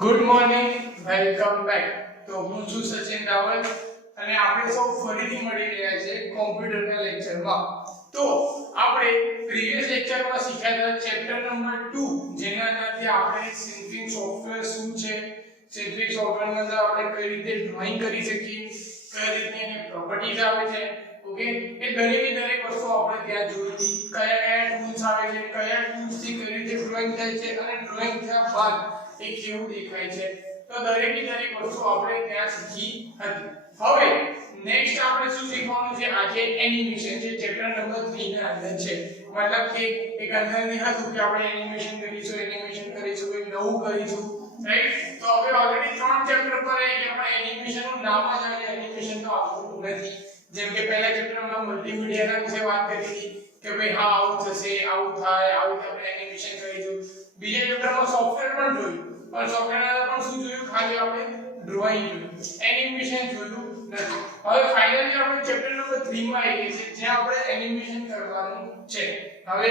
Good morning, welcome back. તો હું છું સચિન રાવલ અને આપણે સૌ ફરીથી મળી રહ્યા છે કોમ્પ્યુટરના લેક્ચરમાં. તો આપણે પ્રીવિયસ લેક્ચરમાં શીખ્યા હતા ચેપ્ટર નંબર 2 જેના અંદરથી આપણે સિન્ફિંગ સોફ્ટવેર શું છે, સિન્ફિંગ સોફ્ટવેરની અંદર આપણે કઈ રીતે ડ્રોઈંગ કરી શકીએ, કઈ રીતે એની પ્રોપર્ટીઝ આવે છે. ઓકે, એ દરેક વસ્તુ આપણે ત્યાં જોઈ હતી. કયા ટૂલ્સ આવે છે, કયા ટૂલ્સથી કઈ રીતે ડ્રોઈંગ થાય છે અને ડ્રોઈંગ થયા બાદ એ કેવું દેખાય છે. તો દરેક વસ્તુ આપણે ત્યાં શીખી હતી. હવે નેક્સ્ટ આપણે શું શીખવાનું છે? આજે એનિમેશન છે, ચેપ્ટર નંબર 3 ના અંદર છે. મતલબ કે એક અંદરની હતું કે આપણે એનિમેશન કરીશું, એક નવું કરીશું, રાઈટ? તો હવે ઓલરેડી 3 ચેપ્ટર પર આપણે એનિમેશનનું નામ જ આવે, એનિમેશન તો આવતું નથી. જેમ કે પહેલા ચેપ્ટરમાં મલ્ટીમીડિયાના વિશે વાત કરી હતી કે ભાઈ હા આવું થશે, આવું થાય, આવું આપણે એનિમેશન કરીશું. બીજા ચેપ્ટરમાં સોફ્ટવેર પણ જોયું, પણ સોફ્ટવેરના પણ શું જોયું? ખાલી આપણે ડ્રોઈંગ જોયું, એનિમેશન જોયું નથી. હવે ફાઇનલી આપણે ચેપ્ટર નંબર 3 માં આવીએ છીએ જ્યાં આપણે એનિમેશન કરવાનું છે. હવે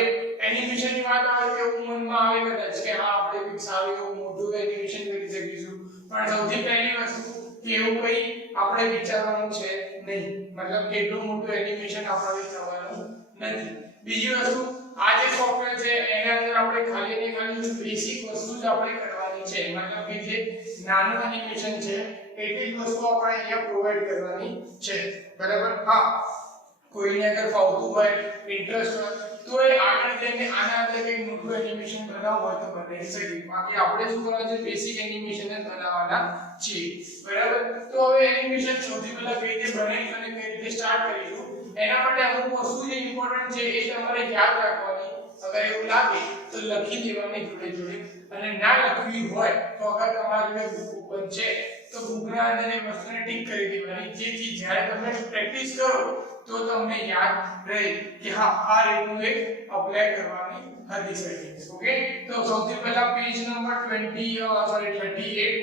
એનિમેશનની વાત આવે તો એવું મનમાં આવે કદાચ કે હા આપણે એક સારું એવું મોટું એનિમેશન કરી શકીશું, પણ સૌથી પહેલી વસ્તુ કે એવું કંઈ આપણે વિચારવાનું છે નહીં. મતલબ કે એટલું મોટું એનિમેશન આપણે થવાનું નથી. બીજી વસ્તુ, આ જે સોફ્ટવેર છે એના અંદર આપણે ખાલી ને ખાલી બેસિક વસ્તુ જ આપણે કરવાની છે. મતલબ કે જે નાનું એનિમેશન છે એટલી જ વસ્તુ આપણે અહીંયા પ્રોવાઈડ કરવાની છે. બરાબર? હા, કોઈને અગર ફાવતું હોય, ઇન્ટરેસ્ટ હોય તો એ આગળ જઈને આના અંદર કંઈક મોટું એનિમેશન બનાવવું હોય તો બનાવી શકે. બાકી આપણે શું કરવાનું છે? બેસિક એનિમેશન જ બનાવવાના છીએ. બરાબર? તો હવે એનિમેશન સૌથી પહેલા કઈ રીતે બનાવી અને કઈ રીતે સ્ટાર્ટ કરીશું એના માટે અમુક વસ્તુ જે ઇમ્પોર્ટન્ટ છે એ તમારે યાદ રાખવાની. અગર એવું લાગે તો લખી દેવાની જોડે અને ના લખવી હોય તો અગર તમારી જોડે બુક ઓપન છે તો બુકના અંદર એ વસ્તુને ટિક કરી દેવાની, જેથી જ્યારે તમે પ્રેક્ટિસ કરો તો તમને યાદ રહે કે હા આ રીતનું એક અપ્લાય કરવાની હતી સેટિંગ્સ. ઓકે, તો સૌથી પહેલા પેજ નંબર 38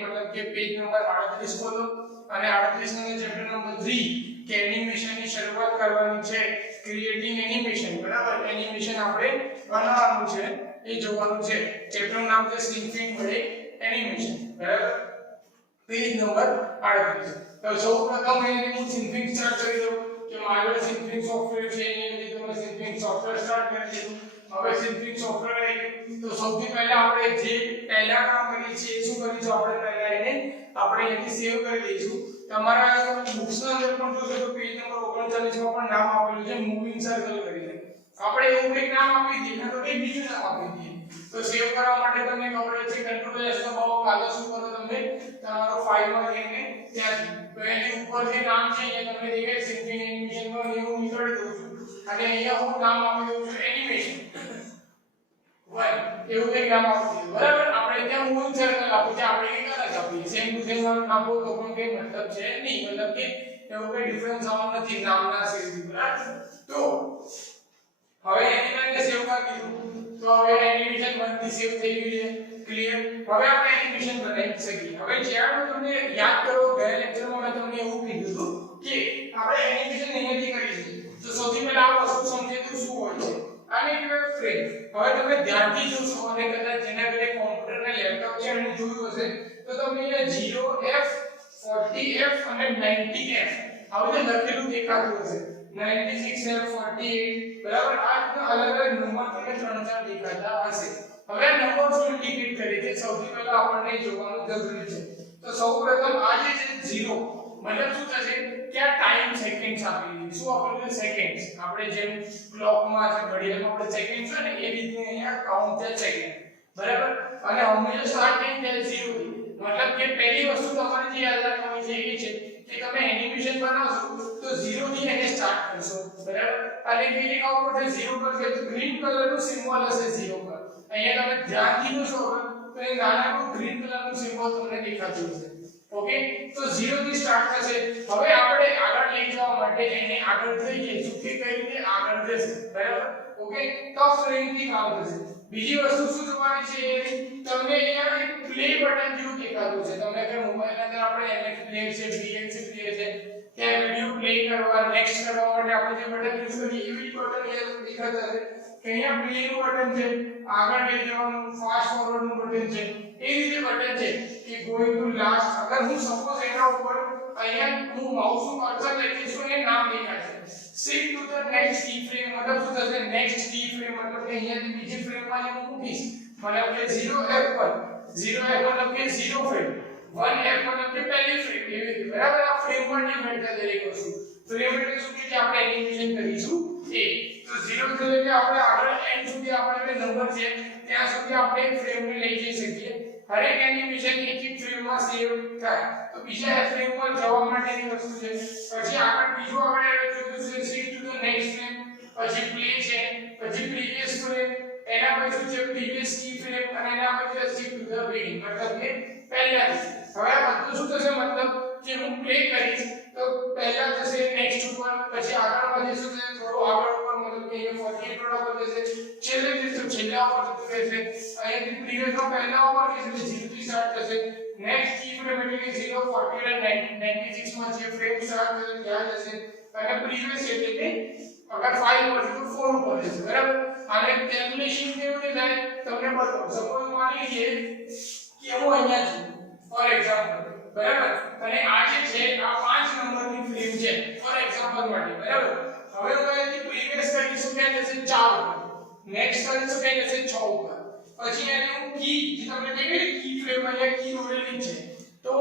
મતલબ કે પેજ નંબર 38 ખોલો અને 38 નો ચેપ્ટર નંબર 3 કે એનિમેશનની શરૂઆત કરવાની છે, ક્રિએટિંગ એનિમેશન. બરાબર? એનિમેશન આપણે બનાવવાનું છે એ જોવાનું છે. ચેપ્ટરનું નામ છે સિન્ફિંગ વડે એનિમેશન. બરાબર? Page number 38. તો સૌપ્રથમ અહીંયા હું સિન્ફિંગ સ્ટાર્ટ કરી દઉં કે મારો સિન્ફિંગ સોફ્ટવેર છે, એની અંદર તમે સિન્ફિંગ સોફ્ટવેર સ્ટાર્ટ કરી દીધું. હવે સિન્ફિંગ સોફ્ટવેર આવી ગયું તો સૌથી પહેલા આપણે જે પહેલા કામ કરીએ છીએ શું કરીશું? આપણે પહેલા એને આપણે અહીંથી સેવ કરી દઈશું. તમારા બુક્સના અંદર પણ જોશો તો પેજ નંબર 39 માં પણ નામ આપેલું છે મૂવિંગ સર્કલ કરીને. આપણે એવું કંઈક નામ આપી દઈએ કાં તો કંઈક બીજું નામ આપી દઈએ. તો સેવ કરવા માટે તમને ખબર છે કંટ્રોલ એસ દબાવો, કાગળ શું કરો તમે તમારો ફાઇલમાં જઈને ત્યાં એની ઉપર જે નામ છે અહીંયા તમને દેખાય સિન્ફિંગ એનિમેશન નો હું નીકળી દઉં છું અને અહીંયા હું નામ આપી દઉં છું એનિમેશન. એવું કંઈક નામ આપી દીધું. બરાબર? આપણે ત્યાં મૂવિંગ સર્કલ આપું છે, આપણે એક અલગ આપીએ. સેમ ટુ સેમ આપો તો પણ કંઈ મતલબ છે નહીં. મતલબ કે એવું કંઈ ડિફરન્સ આવવાનો નથી નામના સેવથી. બરાબર? તો હવે એનિમેશનને સેવ કરી દીધું તો હવે એનિમેશન 1 થી સેવ થઈ ગયું છે. ક્લિયર? હવે આપણે એનિમેશન બનાવી શકીએ. હવે જ્યારે તમને યાદ કરો ગયા લેક્ચરમાં મેં તમને એવું કીધું હતું કે આપણે એનિમેશન અહીંયાથી કરીશું તો સૌથી પહેલા આ વસ્તુ સમજે તો શું હોય છે? આને કહેવાય ફ્રેમ. હવે તમે ધ્યાનથી જોશો અને કદાચ જેના ઘરે કોમ્પ્યુટર ને લેપટોપ છે એને જોયું હશે તો તમને અહીંયા 0f 40f અને 90f આવું લખેલું દેખાતું હશે. 96f 48. બરાબર? આ રીતના અલગ નંબર તમને 3-4 દેખાતા હશે. હવે નંબર શું ઇન્ડિકેટ કરે છે? સૌથી પહેલા આપણને જોવાનું જરૂરી છે. તો સૌપ્રથમ આ જે છે 0 મતલબ શું થશે કે આ ટાઈમ સેકન્ડ્સ આપી દીધી. શું આપેલું છે? સેકન્ડ્સ. આપણે જેમ ક્લોકમાં છે ઘડિયાળમાં આપણે સેકન્ડ્સ હોય ને એ રીતે અહીંયા કાઉન્ટ થાય સેકન્ડ. બરાબર? અને હંમેશા સ્ટાર્ટ ટાઈમ થાય 0 થી. મતલબ કે પહેલી વસ્તુ તમારે જે યાદ રાખવાની છે એ છે કે તમે એનિમેશન બનાવશો તો 0 થી એને સ્ટાર્ટ કરશો. બરાબર? અને બીજી કાઉન્ટ પર 0 પર છે તો ગ્રીન કલરનું સિમ્બોલ હશે 0 પર. અહીંયા તમે ધ્યાનથી જોશો તો એ નાનું ગ્રીન કલરનું સિમ્બોલ તમને દેખાતું હશે. ઓકે, તો 0 થી સ્ટાર્ટ થશે. હવે આપણે આગળ લઈ જવા માટે એને આગળ થઈ જઈશું કે કઈ રીતે આગળ જશે. બરાબર? ઓકે, તો ફ્રેમ થી કામ થશે. બીજી વસ્તુ શું જોવાની છે? તમને અહીંયા એક પ્લે બટન જેવું દેખાતું છે. તમને કે મોબાઈલ અંદર આપણે MX પ્લેયર છે, VLC પ્લેયર છે, ત્યાં વિડિયો પ્લે કરવા, નેક્સ્ટ કરવા માટે આપણે જે બટન યુઝ કરીએ એવી જ બટન અહીંયા દેખાતા હશે કે અહીંયા પ્લે નું બટન છે, આગળ લઈ જવાનું ફાસ્ટ ફોરવર્ડ નું બટન છે. એ રીતે બટન છે કે going to last अगर હું સપોઝ એના ઉપર અહીંયા હું માઉસ નું કર્સર લઈ જઈશું અને નામ દેખાશે shift to the next key frame मतलब શું થશે next key frame मतलब કે અહીંયાથી બીજી ફ્રેમ માં હું મૂકીશ मतलब કે 0f1 0f मतलब કે 0 ફ્રેમ 1f मतलब કે પહેલી ફ્રેમ એવી રીતે બરાબર આ ફ્રેમ પર ડિપેન્ડ કરે દરેક વસ્તુ ફ્રેમ એટલે શું કે આપણે એનિમેશન કરીશું એ તો 0 એટલે કે આપણે આગળ એન્ડ સુધી આપણે નંબર છે ત્યાં સુધી આપણે ફ્રેમ ને લઈ જઈ શકીએ હરેક એનિમેશન એક એક ફ્રેમ માં સેવ થાય તો બીજા ફ્રેમ પર જવા માટેની વસ્તુ છે પછી આગળ બીજું આપણે આવે તો shift to the next frame પછી પ્લે છે પછી previous frame એના પછી છે previous key frame અને એના પછી shift to the beginning मतलब કે પહેલા હવે આ બધું શું થશે मतलब કે હું પ્લે કરીશ તો પહેલા જશે નેક્સ્ટ ઉપર પછી આગળ વધીશું તો થોડું આગળ ઉપર मतलब કે ये 48 થોડા પર જશે છેલ્લે જશે છેલ્લા ઉપર જતું રહેશે અહીંથી પ્રીવિયસ માં પહેલા ઉપર કે 0 થી સ્ટાર્ટ થશે નેક્સ્ટ કી ફ્રેમ એટલે કે 0 40 અને 96 માં જે ફ્રેમ સ્ટાર્ટ થશે ત્યાં જશે અને પ્રીવિયસ એટલે કે અગર 5 ઉપર તો 4 ઉપર જશે બરાબર અને કેલ્ક્યુલેશન કેવી રીતે થાય તમને બતાવો સપોઝ માની લઈએ કે હું અહીંયા છું ફોર એક્ઝામ્પલ બરાબર અને આ જે છે આ 5 નંબરની ફ્રેમ છે ફોર એક્ઝામ્પલ માટે બરાબર હવે હું અહીંથી પ્રીવિયસ કરીશું કે જશે 4 ઉપર નેક્સ્ટ કરીશું કે જશે 6 ઉપર પછી એને હું કી જે તમને દેખાય કી ફ્રેમ અહીંયા કી દોરેલી છે તો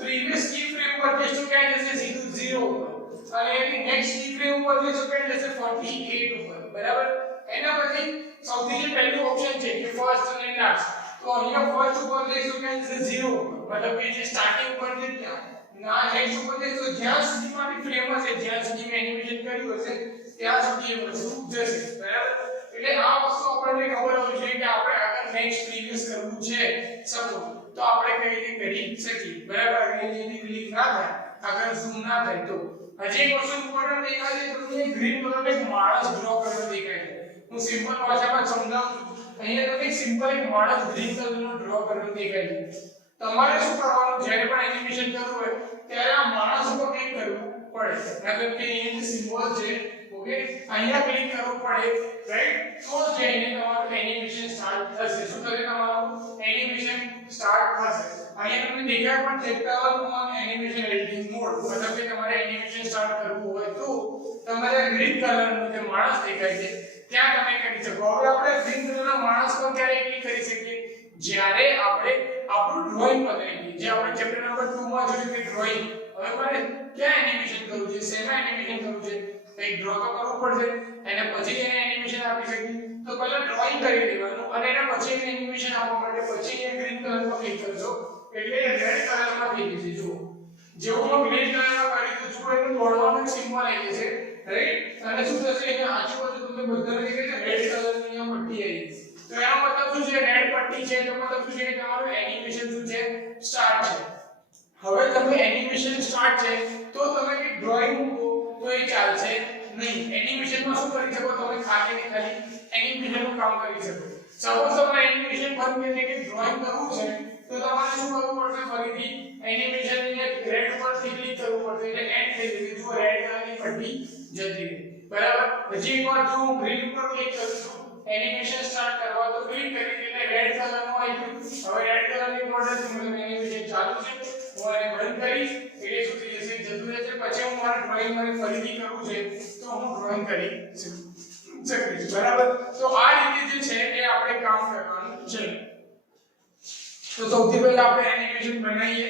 પ્રીવિયસ કી ફ્રેમ પર જઈશું કે જશે સીધું 0 ઉપર અને એની નેક્સ્ટ કી ફ્રેમ ઉપર જઈશું કે જશે 48 ઉપર બરાબર એના પછી સૌથી જે પહેલું ઓપ્શન છે કે ફર્સ્ટ અને લાસ્ટ તો અહીંયા ફર્સ્ટ ઉપર જઈશું કે જશે 0 ઉપર मतलब कि જે સ્ટાર્ટિંગ ઉપર છે ત્યાં ના નેક્સ્ટ ઉપર જઈશું જ્યાં સુધી મારી ફ્રેમ હશે જ્યાં સુધી મેં એનિમેશન કર્યું હશે ત્યાં સુધી એ વસ્તુ જશે બરાબર એટલે આ વસ્તુ આપણને ખબર હોવી જોઈએ કે આપણે આગળ નેક્સ્ટ પ્રીવિયસ કરવું છે સપોઝ તો આપણે કઈ રીતે કરી શકીએ બરાબર અહીંયાથી ક્લિક ના થાય આગળ ઝૂમ ના થાય તો હજી એક વસ્તુ ઇમ્પોર્ટન્ટ દેખાય છે તમને ગ્રીન કલરનો એક માણસ ડ્રો કરેલો દેખાય છે હું સિમ્પલ ભાષામાં સમજાવું છું અહીંયા તમને એક સિમ્પલ એક માણસ ગ્રીન કલરનો ડ્રો કરેલો દેખાય છે તમારે શું કરવાનું જ્યારે પણ એનિમેશન કરવું હોય ત્યારે આ માણસ ઉપર ક્લિક કરવું પડે મતલબ કે અહીં જે સિમ્બોલ છે ઓકે અહીંયા ક્લિક કરવું પડે રાઈટ તો જઈને તમારું એનિમેશન સ્ટાર્ટ થશે શું થશે તમારું એનિમેશન સ્ટાર્ટ થશે અહીંયા તમને દેખાય પણ છે turn on animation editing mode મતલબ કે તમારે એનિમેશન સ્ટાર્ટ કરવું હોય તો તમારે ગ્રીન કલરનો જે માણસ દેખાય છે ત્યાં તમે કરી શકો હવે આપણે ગ્રીન કલરના માણસ પર ક્યારે ક્લિક કરી શકીએ જ્યારે આપણે આપણું ડ્રોઈંગ બનાવીએ જે આપણે ચેપ્ટર નંબર 2 માં જોયું કે ડ્રોઈંગ હવે મારે ક્યાં એનિમેશન કરવું છે શેમાં એનિમેશન કરવું છે એક ડ્રો તો કરવું પડશે અને પછી એને એનિમેશન આપી શકીએ તો પહેલા ડ્રોઈંગ કરી લેવાનું અને એના પછી એને એનિમેશન આપવા માટે પછી એ ગ્રીન કલર પર ક્લિક કરજો એટલે રેડ કલરમાં થઈ જશે જુઓ જેવું હું ગ્રીન કલરમાં કરી દઉં છું એટલે દોડવાનું સિમ્બોલ આવી જશે રાઈટ અને શું થશે અહીંયા આજુબાજુ તમને બધાને દેખાય છે રેડ કલરની અહીંયા પટ્ટી આવી જશે તો એનો મતલબ શું છે રેડ પટ્ટી છે તો મતલબ શું છે કે તમારું એનિમેશન શું છે સ્ટાર્ટ છે હવે તમે એનિમેશન સ્ટાર્ટ છે તો તમે કે ડ્રોઈંગ મૂકો તો એ ચાલશે નહીં એનિમેશનમાં શું કરી શકો તમે ખાલી ને ખાલી એનિમેશનનું કામ કરી શકો સપોઝ તમારે એનિમેશન બંધ કરીને કે ડ્રોઈંગ કરવું છે તો તમારે શું કરવું પડશે ફરીથી એનિમેશન ને રેડ પર ક્લિક કરવું પડશે એટલે એન્ડ થઈ જશે જો રેડ કલરની પટ્ટી જતી રહી બરાબર પછી એકવાર જો હું ગ્રીન પર ક્લિક કરું છું એનિમેશન સ્ટાર્ટ કરવા તો ક્લિક કરી એટલે રેડ કલરનું આવી ગયું હવે રેડ કલરની બોર્ડર છે મતલબ એનિમેશન ચાલુ છે હું એને બંધ કરીશ એટલે શું થઈ જશે જતું રહેશે પછી હું મારું ડ્રોઈંગ મારે ફરીથી કરવું છે તો હું ડ્રોઈંગ કરી શકીશ બરાબર તો આ રીતે જે છે એ આપણે કામ કરવાનું છે તો સૌથી પહેલા આપણે એનિમેશન બનાવીએ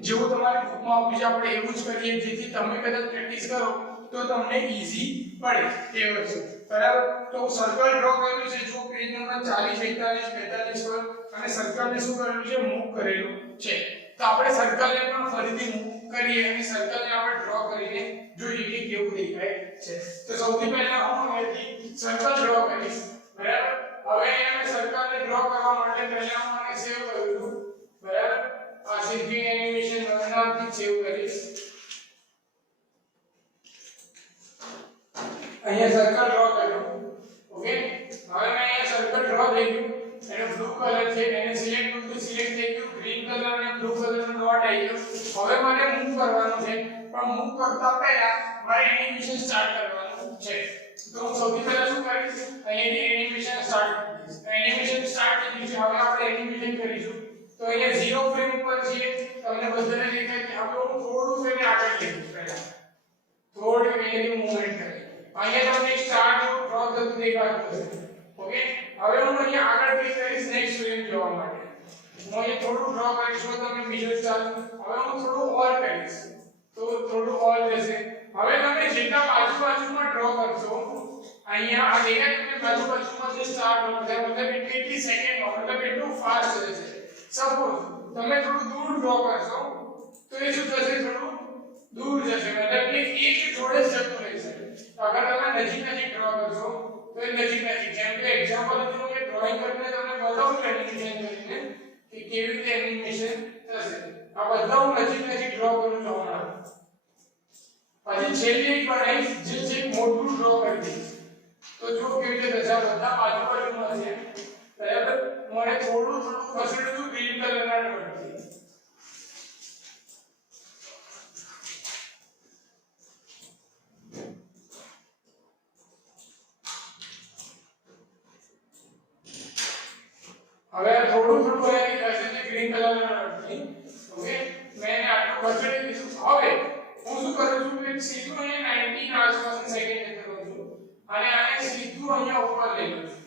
જેવું તમારે બુકમાં આપ્યું છે આપણે એવું જ કરીએ જેથી તમે કદાચ પ્રેક્ટિસ કરો તો તમને ઈઝી પડે એ વસ્તુ બરાબર તો સર્કલ ડ્રો કર્યું છે જો પેજ નંબર 40 41 42 પર અને સર્કલને શું કરેલું છે મૂવ કરેલું છે તો આપણે સર્કલને પણ ફરીથી મૂવ કરીએ અને સર્કલને આપણે ડ્રો કરીને જોઈએ કે કેવું દેખાય છે તો સૌથી પહેલા હું અહીંથી સર્કલ ડ્રો કરીશ બરાબર હવે અમે સર્કલને ડ્રો કરવા માટે પહેલા હું આને સેવ કરું બરાબર આ સિમ્પલ એનિમેશન બનાવથી સેવ કરીશ અહીંયા સર્કલ ડ્રો કર્યો ઓકે હવે મેં અહીંયા સર્કલ ડ્રો થઈ ગયું એનો બ્લુ કલર છે એને સિલેક્ટ કરું તો સિલેક્ટ થઈ ગયું ગ્રીન કલર અને બ્લુ કલરનો ડોટ આવી ગયો હવે મારે મૂવ કરવાનું છે પણ મૂવ કરતા પહેલા મારે એનિમેશન સ્ટાર્ટ કરવાનું છે તો હું સૌથી પહેલા શું કરીશ અહીંયાથી એનિમેશન સ્ટાર્ટ કરીશ એનિમેશન સ્ટાર્ટ થઈ ગયું છે હવે આપણે એનિમેશન કરીશું તો તો અહીંયા 0 ફ્રેમ ઉપર છે તમને બધાને દેખાય કે હવે હું થોડું એને આગળ લઈ પહેલા થોડી એની મૂવમેન્ટ કરી અહીંયા તમને એક સ્ટાર જેવું ડ્રો થતું દેખાતું હશે ઓકે હવે હું અહીંયા આગળ ક્લિક કરીશ નેક્સ્ટ ફ્રેમ જોવા માટે હું અહીંયા થોડું ડ્રો કરીશ તો તમને બીજો સ્ટાર હવે હું થોડું ઓર કરીશ તો થોડું ઓર જશે હવે તમે જેટલા બાજુમાં ડ્રો કરશો અહીંયા આ દેખાય તમને બાજુમાં જે સ્ટાર ડ્રો થાય મતલબ કેટલી સેકન્ડમાં મતલબ એટલું ફાસ્ટ જશે સપોઝ તમે થોડું દૂર ડ્રો કરશો તો એ શું થશે થોડું દૂર જશે મતલબ કે એક જોડે જ જતું રહેશે અગર તમે નજીક ડ્રો કરશો તો એ નજીક જેમ કે એક્ઝામ્પલ તરીકે હું ડ્રોઈંગ કરીને તમને બતાવું છું એનિમેશન કરીને કે કેવી રીતે એનિમેશન થશે આ બધા હું નજીક ડ્રો કરું છું હમણાં પછી છેલ્લે એક બનાવીશ જે મોટું ડ્રો કરી દઈશ તો જો કેવી રીતે થશે બધા બાજુમાં છે બરાબર મને થોડું ખસેડું છું ગ્રીન કલરના ડોટથી હવે થોડું અહીંયા થશે જે ગ્રીન કલરના ડોટથી ઓકે મેં આટલું ખસેડી દીધું હવે હું શું કરું છું કે સીધું અહીંયા 90 ના આસપાસ સેકન્ડ કરું છું અને આને સીધું અહીંયા ઉપર લઈ લઉં છું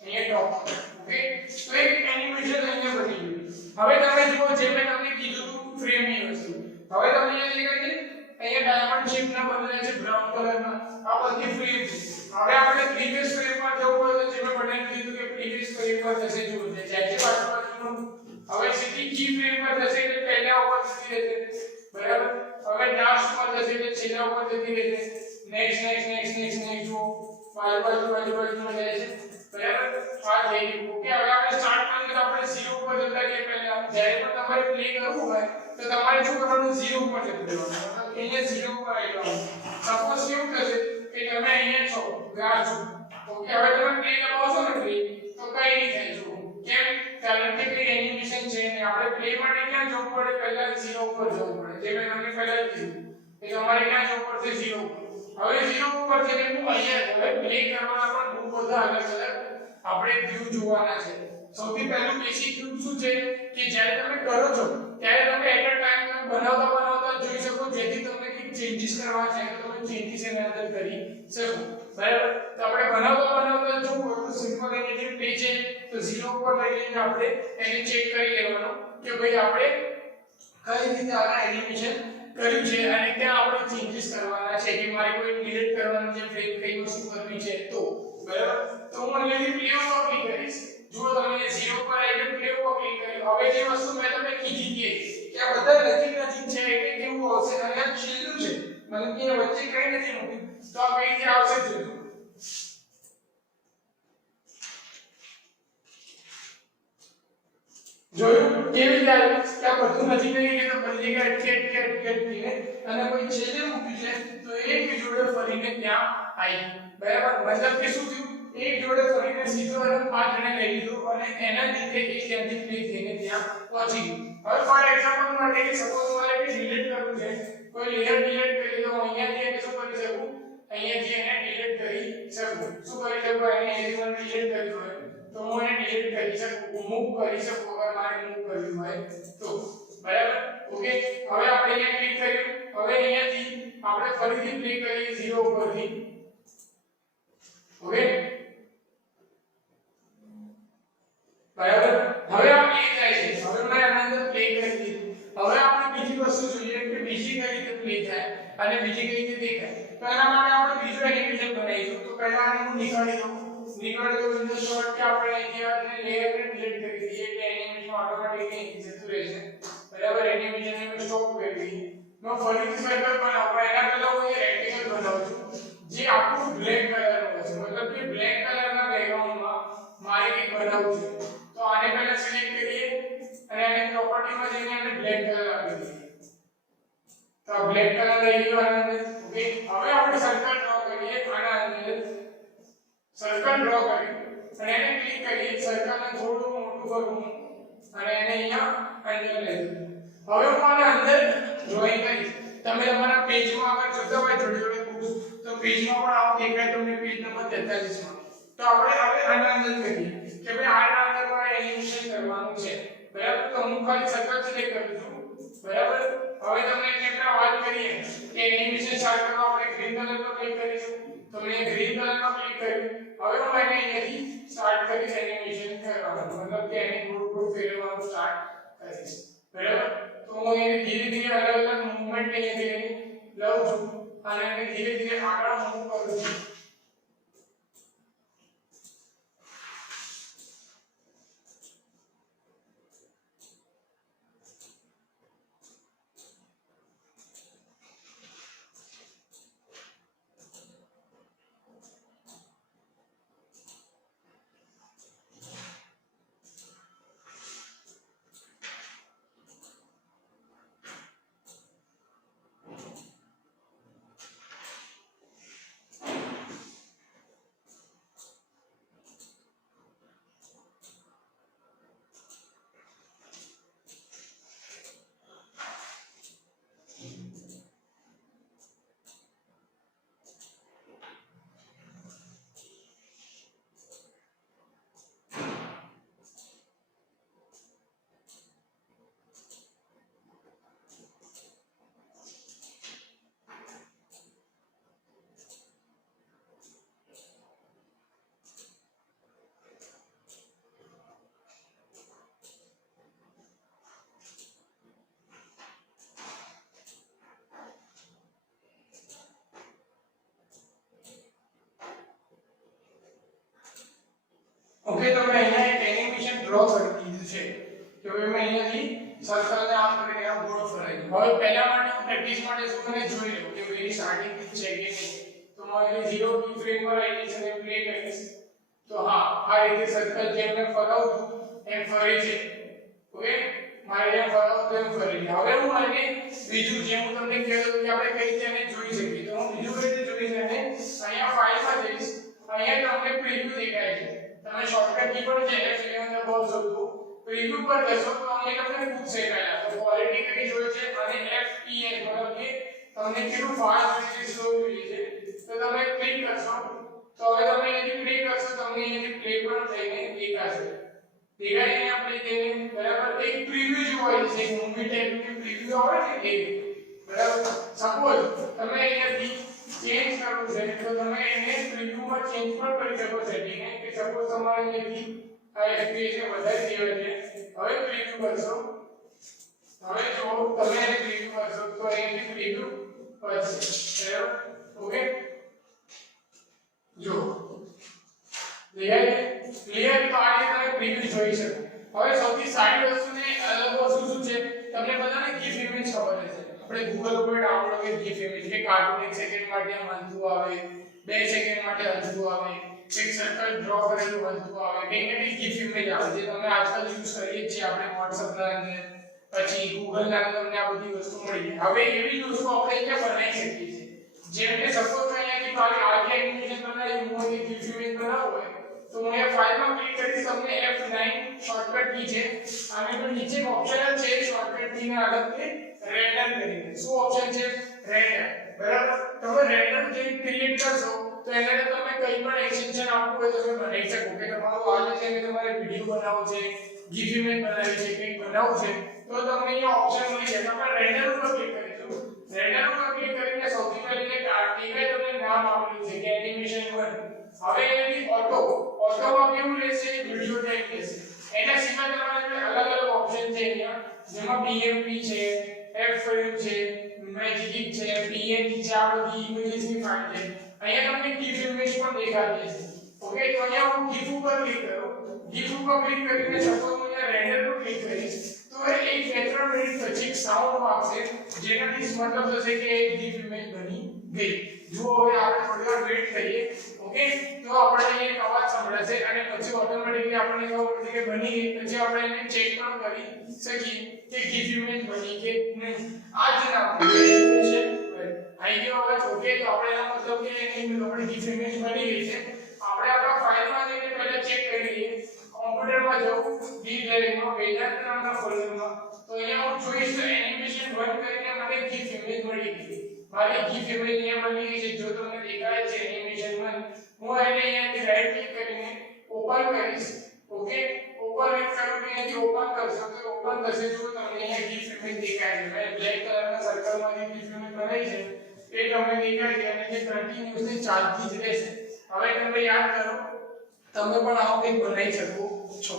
અહીંયા ટોપ ઓકે તો એક એનિમેશન અહીંયા બની ગયું હવે તમે જુઓ જે મેં તમને કીધું હતું ફ્રેમની વસ્તુ હવે તમને અહીંયા દેખાય છે અહીંયા ડાયમંડ શેપ ના બનેલા છે બ્રાઉન કલરના આ બધી ફ્રેમ છે હવે આપણે પ્રીવિયસ ફ્રેમમાં જવું હોય તો જે મેં બધાને કીધું કે પ્રીવિયસ ફ્રેમમાં જશે જો જે બાજુનું હવે સીધી કી ફ્રેમમાં જશે એટલે પહેલા ઉપર જતી રહેશે બરાબર હવે લાસ્ટ ઉપર જશે એટલે છેલ્લા ઉપર જતી રહેશે નેક્સ્ટ જો બાજુમાં જાય છે બરાબર આ થઈ ગયું ઓકે હવે આપણે સ્ટાર્ટ કરીએ તો આપણે 0 ઉપર જતા રહીએ પહેલા જ્યારે પણ તમારે પ્લે કરવું હોય તો તમારે શું કરવાનું 0 ઉપર જતું રહેવાનું મતલબ અહીંયા 0 ઉપર આવી જવાનું સપોઝ કેવું થશે કે તમે અહીંયા છો ગ્રાફ છો ઓકે હવે તમે પ્લે દબાવશો ને પ્લે તો કઈ નહીં થાય જો કેમ કારણ કે કોઈ એનિમેશન છે ને આપણે પ્લે માટે ક્યાં જવું પડે પહેલા 0 ઉપર જવું પડે જે મેં તમને પહેલા કીધું કે તમારે ક્યાં જવું પડશે 0 ઉપર હવે 0 ઉપર જઈને હું અહીંયા હવે પ્લે કરવાના પણ બહુ બધા અલગ આપણે વ્યૂ જોવાના છે સૌથી પહેલું બેસિક વ્યૂ શું છે કે જ્યારે તમે કરો છો ત્યારે તમે એટ અ ટાઈમ બનાવતા જોઈ શકો જેથી તમને કંઈક ચેન્જીસ કરવા છે તો તમે ચેન્જીસ એના અંદર કરી શકો બરાબર તો આપણે બનાવતા જો તો સિમ્પલ એનિમેશન પ્લે છે તો 0 ઉપર લઈ જઈને આપણે એને ચેક કરી લેવાનું કે ભાઈ આપણે કઈ રીતે આ એનિમેશન કર્યું છે અને ત્યાં આપણે ચેન્જીસ કરવાના છે કે મારે કોઈ ડિલીટ કરવાનું છે ફ્રેમ કઈ વસ્તુ કરવી છે તો બરાબર તો હું અહીંયાથી પ્લે ઉપર ક્લિક કરીશ જો તમે 0 પર આવીને પ્લે ઉપર ક્લિક કર્યું હવે જે વસ્તુ મેં તમને કીધી કે આ બધા નજીક છે એટલે કેવું આવશે અને આ છેલ્લું છે મતલબ કે વચ્ચે કઈ નથી મૂક્યું તો આ કઈ રીતે આવશે જોજો જોયું કેવી રીતે આવ્યું કે આ બધું નજીક નહીં કે તો બધી જગ્યાએ અટકે અને કોઈ છેલ્લે મૂક્યું છે તો એક જોડે ફરીને ત્યાં આવી બરાબર મતલબ કે શું થયું એક જોડે ફરીને સીધો અને 5 જણે લઈ લીધું અને એના લીધે એક ત્યાંથી પ્લે થઈને ત્યાં પહોંચી ગયું હવે ફોર એક્ઝામ્પલ માટે કે સપોઝ મારે કે ડિલીટ કરવું છે કોઈ લેયર ડિલીટ કરી તો અહીંયાથી એને શું કરી શકું અહીંયાથી એને ડિલીટ કરી શકું શું કરી શકું એને એલિમેન્ટ ડિલીટ કર્યું હોય તો હું એને ડિલીટ કરી શકું મૂવ કરી શકું અગર મારે મૂવ કરવું હોય તો બરાબર ઓકે હવે આપણે અહીંયા ક્લિક કર્યું હવે અહીંયાથી આપણે ફરીથી પ્લે કરીએ 0 ઉપરથી ઓકે બરાબર હવે આ પ્લે થાય છે હવે મેં આના અંદર પ્લે કરી દીધું હવે આપણે બીજી વસ્તુ જોઈએ કે બીજી કઈ રીતે પ્લે થાય અને બીજી કઈ રીતે દેખાય તો એના માટે આપણે બીજું એનિમેશન બનાવીશું તો પહેલા આને હું નીકાળી દઉં વિન્ડોઝ શોર્ટ કે આપણે અહીંયા લેયરને ડિલીટ કરી દઈએ એટલે એનિમેશન ઓટોમેટિકલી જતું રહેશે બરાબર એનિમેશન ને સ્ટોપ કરી દઈએ मैं फरीથી સર્કલ બનાવું એના પહેલા હું એ રેક્ટેંગલ બનાવું છું જે આખું બ્લેક કલરનું હશે મતલબ કે બ્લેક કલરના બેકગ્રાઉન્ડમાં મારે કંઈક બનાવવું છે તો આને પહેલા સિલેક્ટ કરીએ અને આની પ્રોપર્ટીમાં જઈને આને બ્લેક કલર આપી દઈએ તો આ બ્લેક કલર લઈ ગયો આના અંદર ઓકે હવે આપણે સર્કલ ડ્રો કરીએ આના અંદર સર્કલ ડ્રો કરી અને એને ક્લિક કરીએ સર્કલને થોડું મોટું કરું અને એને અહીંયા અંદર લઈ હવે હું આના અંદર ડ્રોઈંગ કરીશ તમે તમારા પેજમાં આગળ જોતા હોય જોડે જોડે બુક્સ તો પેજમાં પણ આવું દેખાય તમને પેજ નંબર 43 માં તો આપણે હવે આના અંદર કરીએ કે ભાઈ આના અંદર મારે એનિમેશન કરવાનું છે બરાબર તો હું ખાલી સર્કલ સિલેક્ટ કરું છું બરાબર હવે તમને કેટલા વાત કરીએ કે એનિમેશન સ્ટાર્ટ કરવા આપણે ગ્રીન કલર પર ક્લિક કરીશું તો મેં ગ્રીન કલર પર ક્લિક કર્યું હવે હું એને અહીંયાથી સ્ટાર્ટ કરીશ એનિમેશન કરવાનું મતલબ કે એને ગોળ ફેરવવાનું સ્ટાર્ટ કરીશ બરાબર તો હું એને ધીરે ધીરે અલગ અલગ મૂવમેન્ટ અહીંયાથી લઉં છું અને એને ધીરે ધીરે આગળ મૂવ કરું છું ઓકે તો મેં અહીંયા એક એનિમેશન ડ્રો કરી દીધું છે કે હવે મેં અહીંયાથી સર્કલને આમ કરીને આમ ગોળ ફરાવી હવે પહેલા માટે હું પ્રેક્ટિસ માટે શું મને જોઈ લઉં કે મેરી સ્ટાર્ટિંગ છે કે નહીં તો હું અહીં 0 કી ફ્રેમ પર આવીશ અને પ્લે કરીશ તો હા આ રીતે સર્કલ જેમ મેં ફરાવું છું એમ ફરે છે ઓકે મારે જેમ ફરાવું તેમ ફરે છે હવે હું આને બીજું જેમ હું તમને કહેતો કે આપણે કઈ રીતે એને જોઈ શકીએ તો હું બીજું કઈ રીતે જોઈ શકીએ અહીંયા ફાઇલમાં જઈશ અહીંયા તમને પ્રિવ્યુ દેખાય છે તમે શોર્ટકટ કી પર જઈને ફિલ્મ દબાવશો તો પ્રિવ્યુ પર જશો તો તમને પૂછશે પહેલા તો ક્વોલિટી કઈ જોઈએ છે અને FPS મતલબ કે તમને કેટલું ફાસ્ટ જોઈએ છે સ્લો જોઈએ છે તો તમે ક્લિક કરશો તો હવે તમે અહીંથી ક્લિક કરશો તમને અહીંથી પ્લે પણ થઈને દેખાશે દેખાઈને આપણે તેને બરાબર એક પ્રિવ્યુ જો હોય છે મૂવી ટાઈપની પ્રિવ્યુ આવે ને એ બરાબર સપોઝ તમે અહીંયાથી ચેન્જ કરવું છે તો તમે એને પ્રિવ્યુમાં ચેન્જ પણ કરી શકો સેટિંગ કે સપોઝ તમારે અહીંયાથી આ FPS ને વધારી દેવા છે હવે પ્રિવ્યુ કરશો હવે જો તમે એને પ્રિવ્યુ કરશો તો અહીંયાથી પ્રિવ્યુ વધશે બરાબર ઓકે જો દેખાય ક્લિયર તો આ રીતે તમે પ્રિવ્યુ જોઈ શકો હવે સૌથી સારી વસ્તુ ને અલગ વસ્તુ શું છે તમને બધાને ગિફ ઇમેજ ખબર હશે આપણે ગૂગલ ઉપર ડાઉનલોડ કરીએ ગિફ ઇમેજ કે કાર્ટૂન 1 સેકન્ડ માટે હલતું આવે 2 સેકન્ડ માટે હલતું આવે એક સર્કલ ડ્રો કરેલું હલતું આવે કે એની ગિફ ઇમેજ આવે જે તમે આજકાલ યુઝ કરીએ છીએ આપણે WhatsApp ના અંદર પછી Google ના અંદર તમને આ બધી વસ્તુ મળી જાય હવે એવી જ વસ્તુ આપણે અહીંયા બનાવી શકીએ છીએ જેમ કે સપોઝ અહીંયાથી મારી આખી એનિમેશન બનાવી હું એક ગિફ ઇમેજ બનાવવું હોય તો હું એ ફાઇલમાં ક્લિક કરીશ તમને F9 શોર્ટકટ કી છે અને તો નીચે ઓપ્શન છે શોર્ટકટ કી ને આગળથી રેન્ડર કરીને શું ઓપ્શન છે રેન્ડર બરાબર તમે રેન્ડર જે ક્રિએટ કરશો તો એને તમે કંઈ પણ એક્સટેન્શન આપવું હોય તો તમે બનાવી શકો કે તમારું આજે છે કે તમારે વિડિયો બનાવવો છે ગિફ ઇમેજ બનાવવી છે કંઈક બનાવવું છે તો તમને અહીંયા ઓપ્શન મળી જાય તમે રેન્ડર ઉપર ક્લિક કરીશું રેન્ડર ઉપર ક્લિક કરીને સૌથી પહેલા એક આર્ટિકલ તમને નામ આપેલું છે કે એનિમેશન 1 હવે એની ઓટોમાં કેવું રહેશે વિડિયો ટાઈપ રહેશે એના સિવાય તમારા જોડે અલગ અલગ ઓપ્શન છે અહીંયા જેમાં BMP છે F-frame છે મેજિક છે PNG છે આ બધી ઇમેજીસની ફાઇલ છે અહીંયા તમને GIF ઇમેજ પણ દેખાતી હશે ઓકે તો અહીંયા હું GIF ઉપર ક્લિક કરું GIF ઉપર ક્લિક કરીને સપોઝ હું અહીંયા રેન્ડર પર ક્લિક કરીશ તો એ 2-3 મિનિટ પછી એક સાઉન્ડ આવશે જેનાથી મતલબ થશે કે GIF ઇમેજ બની ગઈ જો હવે આપણે થોડી વાર વેઇટ કરીએ ઓકે તો આપણે એક અવાજ સંભળાશે અને પછી ઓટોમેટિકલી આપણને ખબર પડશે કે બની ગઈ પછી આપણે એને ચેક પણ કરી શકીએ કે GIF ઇમેજ બની કે નહીં આ જ નામ એનિમેશન આઈ ગયો અવાજ ઓકે તો આપણે એનો મતલબ કે એની આપણે GIF ઇમેજ બની ગઈ છે આપણે આપણા ફાઇલમાં જઈને પહેલા ચેક કરી લઈએ કોમ્પ્યુટરમાં જાઉં ડી ડ્રાઈવમાં વેદાંત નામના ફોલ્ડરમાં તો અહીંયા હું જોઈશ તો એનિમેશન 1 કરીને મને GIF ઇમેજ મળી ગઈ મારી GIF ઇમેજ અહીંયા બની ગઈ છે જો તમને દેખાય છે એનિમેશન 1 હું એને અહીંયાથી રાઈટ ક્લિક કરીને ઓપન કરીશ ઓકે ઓપન ઓપન એક કરું કે અહીંથી ઓપન કરશો તો ઓપન થશે તો તમને અહીંયા ગિફ્ટ ઇમેજ દેખાય છે મેં બ્લેક કલરના સર્કલમાં જે ગિફ્ટ ઇમેજ બનાવી છે એ તમને દેખાય છે અને જે કન્ટિન્યુઅસલી ચાલતી જ રહેશે હવે તમે યાદ કરો તમે પણ આવું કંઈક બનાવી શકો છો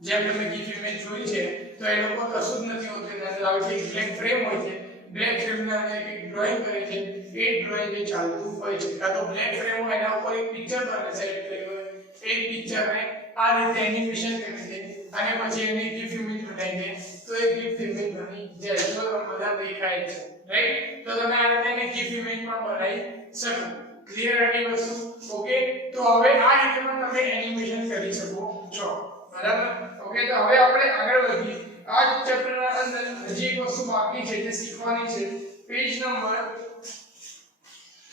જેમ તમે ગિફ્ટ ઇમેજ જોઈ છે તો એ લોકો કશું જ નથી હોતું એના અંદર આવી એક બ્લેક ફ્રેમ હોય છે બ્લેક ફ્રેમના અંદર એક ડ્રોઈંગ કરે છે એ ડ્રોઈંગ જે ચાલતું હોય છે કાં તો બ્લેક ફ્રેમ હોય એના ઉપર એક પિક્ચર બને સેટ કરી હોય એ પિક્ચરને આ રીતે એનિમેશન કરી દે અને પછી એને ગિફ્ટ ઇમેજ બનાવી દે તો એ ગિફ્ટ ઇમેજ બની જાય તો તમને બધા દેખાય છે રાઈટ તો તમે આ રીતે એને ગિફ્ટ ઇમેજ પણ બનાવી શકો ક્લિયર આટલી વસ્તુ ઓકે તો હવે આ રીતે પણ તમે એનિમેશન કરી શકો છો બરાબર ઓકે તો હવે આપણે આગળ વધીએ આ ચેપ્ટરના અંદર હજી એક વસ્તુ બાકી છે જે શીખવાની છે પેજ નંબર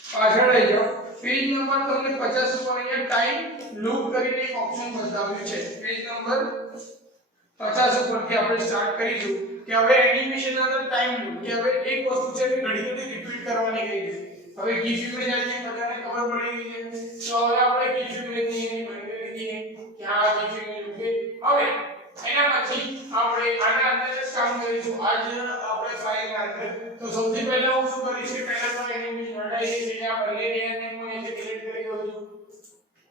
પાછળ લઈ જાઓ પેજ નંબર તમને 50 ઉપર અહીંયા ટાઈમ લૂપ કરીને એક ઓપ્શન બતાવ્યું છે પેજ નંબર 50 ઉપરથી આપણે સ્ટાર્ટ કરીશું કે હવે એનિમેશન ના અંદર ટાઈમ લૂપ કે હવે એક વસ્તુ છે કે ઘડી ઘડી રિપીટ કરવાની કહી છે હવે ગિફ્ટ ઇમેજ આની બધાને ખબર પડી ગઈ છે તો હવે આપણે ગિફ્ટ ઇમેજ ની એની બની કરી દઈએ કે આ ગિફ્ટ ઇમેજ કે હવે એના પછી આપણે આના અંદર જ કામ કરીશું આજ આપણે ફાઇલના અંદર તો સૌથી પહેલા હું શું કરીશ કે પહેલા તો એનિમેશન હટાવી દઈશ એટલે આ બંને લેયરને હું અહીંથી ડિલીટ કરી દઉં છું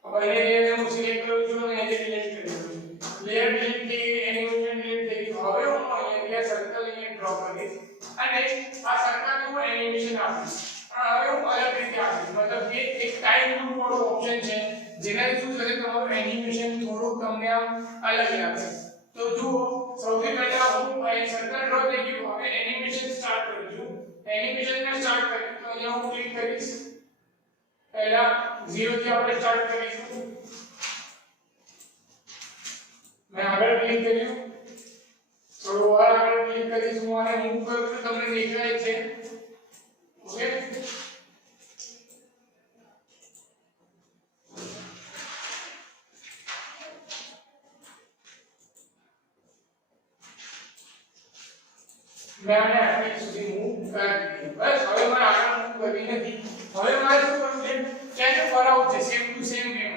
આ બંને લેયરને હું સિલેક્ટ કરું છું અને અહીંથી ડિલીટ કરી દઉં છું લેયર ડિલીટ થઈ ગઈ એનિમેશન ડિલીટ થઈ ગયું હવે હું અહીંયાથી આ સર્કલ અહીંયા ડ્રો કરીશ અને આ સર્કલને હું એનિમેશન આપીશ હવે હું અલગ રીતે આપીશ મતલબ કે એક ટાઈમ લૂપ વાળો ઓપ્શન છે જેનાથી શું થશે તમારું એનિમેશન થોડું તમને આમ અલગ લાગશે તો જુઓ સૌથી પહેલા હું અહીં સર્કલ ડ્રો થઈ ગયું હવે એનિમેશન સ્ટાર્ટ કરું છું એનિમેશનને સ્ટાર્ટ કર્યું તો અહીંયા હું ક્લિક કરીશ પહેલા 0 થી આપણે સ્ટાર્ટ કરીશું મેં આગળ ક્લિક કર્યું થોડું વાર આગળ ક્લિક કરીશ હું આને મૂવ કરું તો તમને દેખાય છે ઓકે मैं आने आगे સુધી મૂવ કરી દીધી બસ હવે મારે આગળ મૂવ કરવી નથી હવે મારે શું કરવું છે ક્યાંય ફરાવું છે સેમ ટુ સેમ ગેમ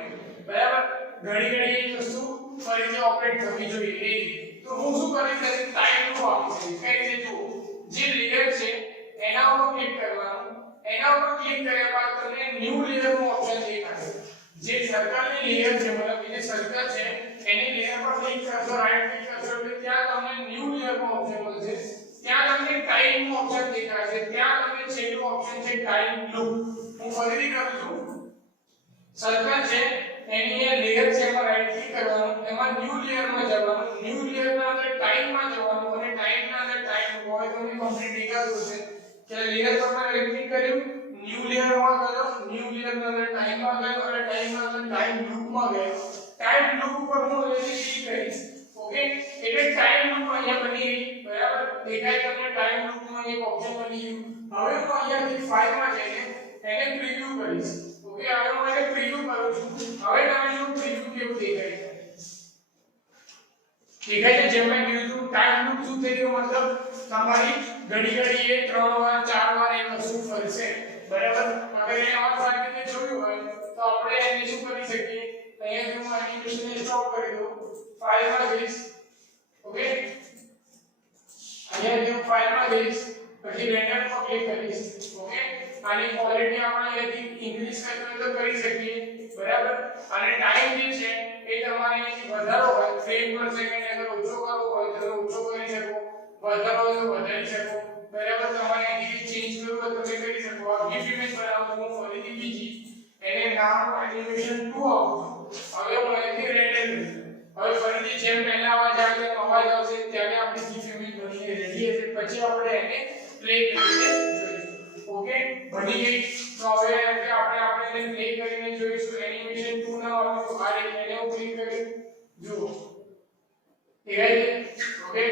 બરાબર ઘડી ઘડી એ વસ્તુ ફરીથી ઓપરેટ થવી જોઈએ એ તો હું શું કરીશ કે ટાઈમ નું આપીશ કઈ રીતે જુઓ જે લેયર છે એના ઉપર ક્લિક કરવાનું એના ઉપર ક્લિક કર્યા બાદ તમને ન્યૂ લેયર નું ઓપ્શન દેખાશે જે સર્કલની લેયર છે મતલબ જે સર્કલ છે એની લેયર પર ક્લિક કરશો રાઈટ ક્લિક કરશો એટલે ત્યાં તમને ન્યૂ લેયર નો ઓપ્શન મળશે ત્યાં તમને ટાઈમ નો ઓપ્શન દેખાશે ત્યાં તમને છેલ્લું ઓપ્શન છે ટાઈમ લૂપ હું ફરીથી કરું છું સર્કલ છે એની એ લેયર છે એમાં રાઈટ ક્લિક કરવાનું એમાં ન્યૂ લેયર માં જવાનું ન્યૂ લેયર ના અંદર ટાઈમ માં જવાનું અને ટાઈમ ના અંદર ટાઈમ હોય તો તમને કમ્પ્લીટ દેખાતું હશે કે લેયર પર મેં રાઈટ ક્લિક કર્યું ન્યૂ લેયર માં ગયો ન્યૂ લેયર ના અંદર ટાઈમ માં ગયો અને ટાઈમ ના અંદર ટાઈમ લૂપ માં ગયો ટાઈમ લૂપ પર હું અહીંથી ક્લિક કરીશ ઓકે એટલે ટાઈમ લૂપ અહીંયા બની ગઈ બરાબર દેખાય તમને ટાઈમ લૂપ નો એક ઓપ્શન બની ગયું હવે હું અહીંયાથી ફાઇલમાં જઈને એને પ્રિવ્યુ કરીશ ઓકે હવે હું એને પ્રિવ્યુ કરું છું હવે તમે જો પ્રિવ્યુ કેવું દેખાય છે જેમ મેં કીધું ટાઈમ લૂપ શું થઈ ગયો મતલબ તમારી ઘડી ઘડી એ 3 વાર 4 વાર એ વસ્તુ ફરશે બરાબર અગર એ આ સારી રીતે જોયું હોય તો આપણે એને શું કરી શકીએ અહીંયા હું એનિમેશન સ્ટોપ કરી દઉં ફાઇલમાં જઈશ ઓકે અહીંયા હું ફાઇલમાં જઈશ પછી રેન્ડર પર ક્લિક કરીશ ઓકે આની ક્વોલિટી આપણે અહીંથી ઇન્ક્રીઝ કરવી તો કરી શકીએ બરાબર અને ટાઈમ જે છે એ તમારે અહીંથી વધારો હોય ફ્રેમ પર સેકન્ડ અગર ઓછો કરવો હોય તો ઓછો કરી શકો વધારો હોય તો વધારી શકો બરાબર તમારે અહીંથી ચેન્જ કરવું હોય તો તમે કરી શકો આ ગિફ્ટ ઇમેજ બનાવું હું ફરીથી બીજી એને નામ એનિમેશન 2 આપું હવે હું અહીંથી રેન્ડર કરીશ હવે ફરીથી જેમ પહેલા અવાજ આવશે ત્યારે આપણી ગિફ્ટ ઇમેજ બનીને રેડી હશે પછી આપણે એને પ્લે કરીને જોઈશું ઓકે બની ગઈ તો હવે આપણે એને પ્લે કરીને જોઈશું એનિમેશન 2 ના વાપરવું આ રીતે એને હું ક્લિક કરી જુઓ દેખાય છે ઓકે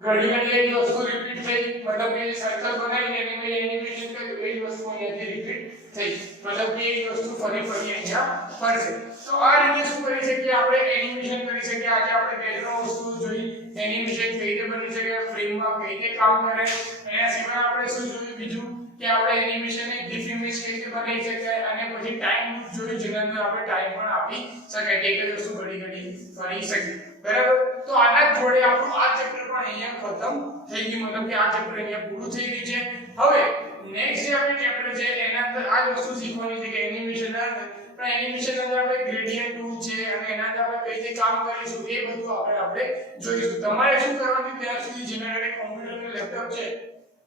ઘડી ઘડી એક વસ્તુ રિપીટ થઈ મતલબ એ સર્કલ બનાવીને એને એનિમેશન કર્યું એ વસ્તુ અહીંયાથી રિપીટ થઈ મતલબ કે એ વસ્તુ ફરી અહીંયા ફરશે તો આ રીતે શું કરી શકીએ આપણે એનિમેશન કરી શકીએ આજે આપણે બેકગ્રાઉન્ડ વસ્તુ જોઈ એનિમેશન કઈ રીતે બની શકે ફ્રેમમાં કઈ રીતે કામ કરે એના સિવાય આપણે શું જોયું બીજું કે આપણે એનિમેશન ને ગિફ ઇમેજ કઈ રીતે બનાવી શકાય અને પછી ટાઈમ લૂપ જોયું જેના અંદર આપણે ટાઈમ પણ આપી શકાય કે એક જ વસ્તુ ઘડી ઘડી ફરી શકે બરાબર તો આના જોડે આપણું આ ચેપ્ટર પણ અહીંયા ખતમ થઈ ગયું મતલબ કે આ ચેપ્ટર અહીંયા પૂરું થઈ ગયું છે હવે નેક્સ્ટ જે આપણે ચેપ્ટર છે એના અંદર આ જ વસ્તુ શીખવાની છે કે એનિમેશન ના અંદર પણ એનિમેશન અંદર આપણે ગ્રેડિયન્ટ ટૂલ છે અને એના અંદર આપણે કઈ રીતે કામ કરીશું એ બધું આપણે જોઈશું તમારે શું કરવાનું ત્યાં સુધી જેના ઘરે કોમ્પ્યુટર અને લેપટોપ છે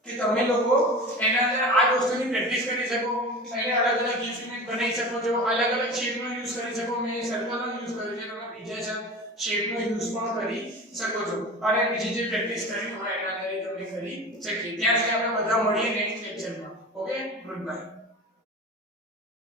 કે તમે લોકો એના અંદર આ વસ્તુની પ્રેક્ટિસ કરી શકો અને અલગ અલગ ગિફ ઇમેજ બનાવી શકો છો અલગ અલગ શેપનો યુઝ કરી શકો મેં સર્કલનો યુઝ કર્યો છે તમે બીજા શેપનો યુઝ પણ કરી શકો છો અને બીજી જે પ્રેક્ટિસ કરવી હોય એના અંદર તમે કરી શકીએ ત્યાં સુધી આપણે બધા મળીએ નેક્સ્ટ લેક્ચરમાં ઓકે ગુડ બાય